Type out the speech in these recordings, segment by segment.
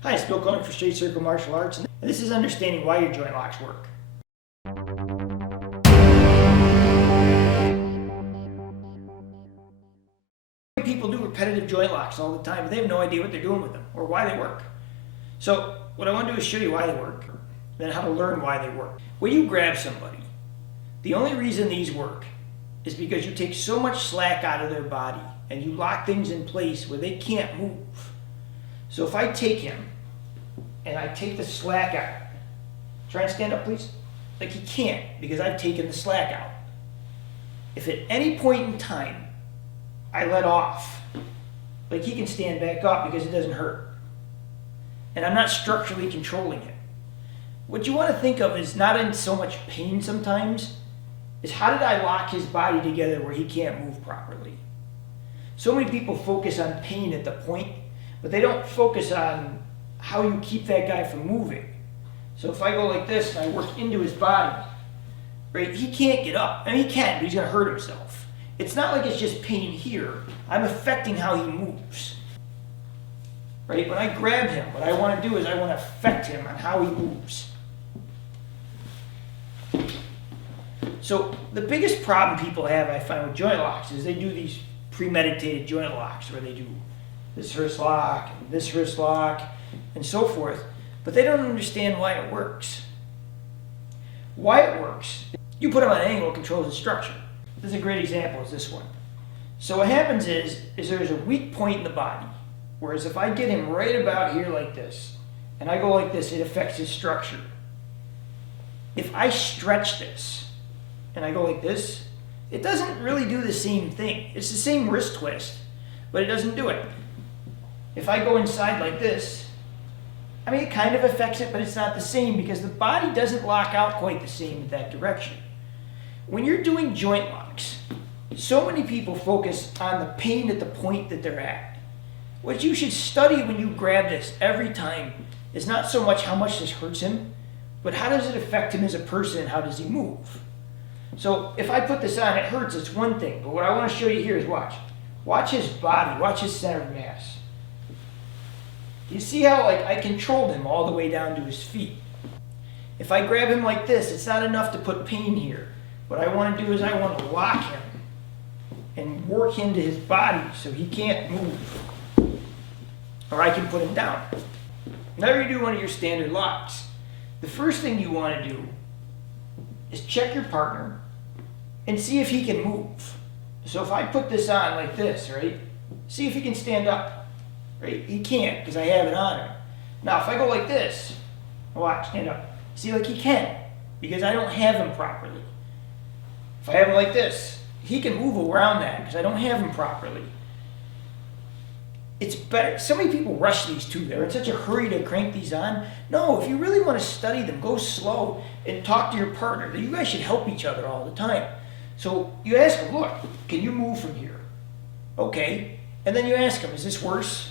Hi, it's Bill Koenig for Straight Circle Martial Arts, and this is understanding why your joint locks work. People do repetitive joint locks all the time, but they have no idea what they're doing with them or why they work. So what I want to do is show you why they work, then how to learn why they work. When you grab somebody, the only reason these work is because you take so much slack out of their body and you lock things in place where they can't move. So if I take him and I take the slack out, try and stand up please. Like he can't because I've taken the slack out. If at any point in time I let off, like he can stand back up because it doesn't hurt. And I'm not structurally controlling it. What you want to think of is not in so much pain sometimes, is how did I lock his body together where he can't move properly? So many people focus on pain at the point, but they don't focus on how you keep that guy from moving. So if I go like this and I work into his body, right, he can't get up. I mean, he can, but he's going to hurt himself. It's not like it's just pain here. I'm affecting how he moves. Right? When I grab him, what I want to do is I want to affect him on how he moves. So the biggest problem people have, I find, with joint locks is they do these premeditated joint locks where they do this wrist lock, and this wrist lock, and so forth, but they don't understand why it works. Why it works, you put him on an angle, it controls the structure. This is a great example, is this one. So what happens is there's a weak point in the body, whereas if I get him right about here like this, and I go like this, it affects his structure. If I stretch this, and I go like this, it doesn't really do the same thing. It's the same wrist twist, but it doesn't do it. If I go inside like this, I mean, it kind of affects it, but it's not the same because the body doesn't lock out quite the same in that direction. When you're doing joint locks, so many people focus on the pain at the point that they're at. What you should study when you grab this every time is not so much how much this hurts him, but how does it affect him as a person and how does he move? So if I put this on, it hurts, it's one thing, but what I want to show you here is watch. Watch his body, watch his center of mass. You see how I controlled him all the way down to his feet. If I grab him like this, it's not enough to put pain here. What I want to do is I want to lock him and work into his body so he can't move. Or I can put him down. Whenever you do one of your standard locks, the first thing you want to do is check your partner and see if he can move. So if I put this on like this, right, see if he can stand up. Right? He can't because I have it on him. Now if I go like this, watch, stand up. See, like he can because I don't have him properly. If I have him like this, he can move around that because I don't have him properly. It's better. So many people rush these too. They're in such a hurry to crank these on. No, if you really want to study them, go slow and talk to your partner. You guys should help each other all the time. So you ask him, look, can you move from here? Okay. And then you ask him, is this worse?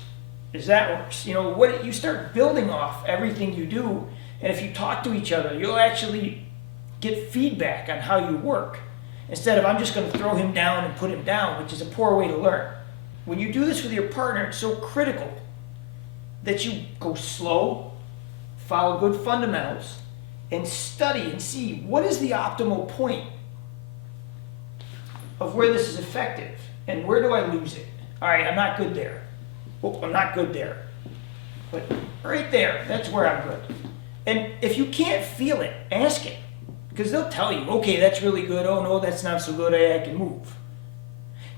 Is that worse? You know, what you start building off everything you do, and if you talk to each other, you'll actually get feedback on how you work. Instead of I'm just going to throw him down and put him down, which is a poor way to learn. When you do this with your partner, it's so critical that you go slow, follow good fundamentals, and study and see what is the optimal point of where this is effective and where do I lose it. All right, I'm not good there. Oh, I'm not good there. But right there, that's where I'm good. And if you can't feel it, ask it. Because they'll tell you, okay, that's really good. Oh, no, that's not so good. I can move.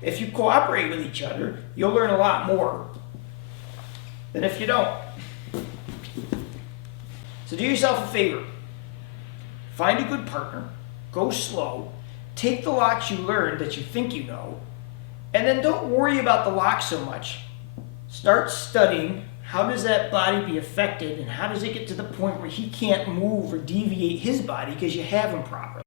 If you cooperate with each other, you'll learn a lot more than if you don't. So do yourself a favor. Find a good partner. Go slow. Take the locks you learned that you think you know. And then don't worry about the lock so much. Start studying how does that body be affected and how does it get to the point where he can't move or deviate his body because you have him properly.